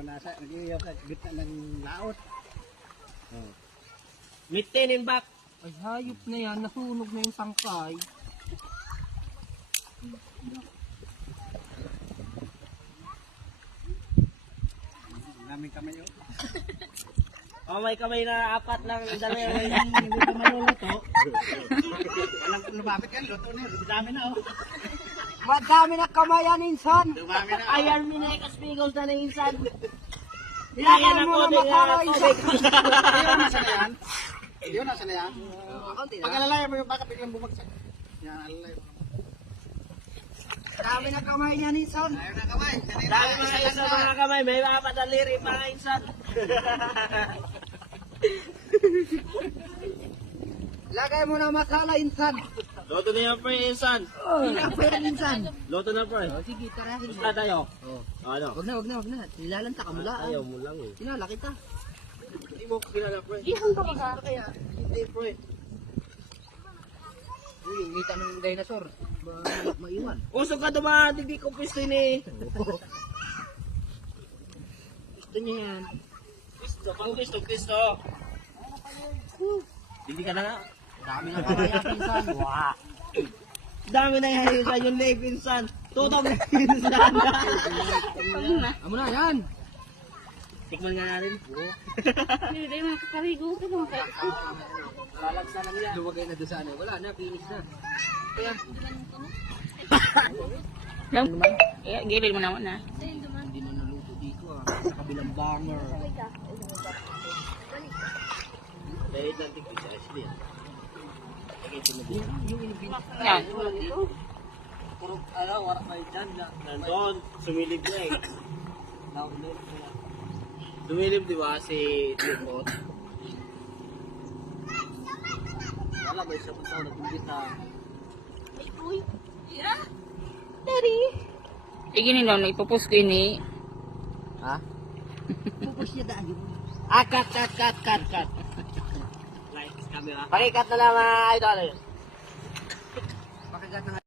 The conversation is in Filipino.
Nasa nag-iiyaw sa gitna ng laot. Mitinin bak. Ay, hayop na yan. Nasunog na yung tangkay. Daming kamay yun. May kamay na apat lang dalawa. Hindi ka maluluto. Walang lumapit yan, luto na yun. Dami na oh. Madami na kamayan insan. Dumami na. Ayan minekas pigos na insan. Iyakan Ayan mo ako na din makara insan. Yun, nasa na yan? Yun, nasa na yan? Kaunti Pag na. alalayan mo yung baka biglang bumagsak. Yan, alalayan mo. Dami na kamay niyan insan. Ayaw na kamay. Dami mga isa mga kamay. May apat na liri mga insan. Lagay mo na masala insan. Loto na yan pre insan. Hindi pa yan insan. Loto na pre. Sige, tarahin. Basta tayo. Oh. Ano? Wag na. Nilalanta ka mula. Ayaw mo lang eh. Kilala kita. Hindi mo kilala pre. Iyan ka ba kaya? Hindi pre. Uy, ngita ng dinosaur. Ba, maiwan. Usog ka dumaan. Hindi ko pisto ni. Gusto niya yan. Pisto. Pang pisto. Hindi ka na nga. Dami na kamay insan. Wow. Dami na yan insan. Yung leg insan. Tutong insan. Amo na yan. Tikman nga natin. Hindi tayo makakarigo ka naman kayo. Lalagsa lang yan. Lumagay na doon sa ano. Wala na, finish na. Kaya, Gilid mo naman na. hindi na naluto dito ah. Sa kabilang banger. Dahil lang tigil sa Ashley. Yan. Puro warak na dyan. Nandun. Sumilip na eh. Sumilip di ba si Tripod? Wala ba isa pa tao na kumbita. Iginin lang, ipupus ko ini. Ha? Pupus niya daan yun. Cut. Lights camera. Pakikat na lang mga idol. Pakigat ng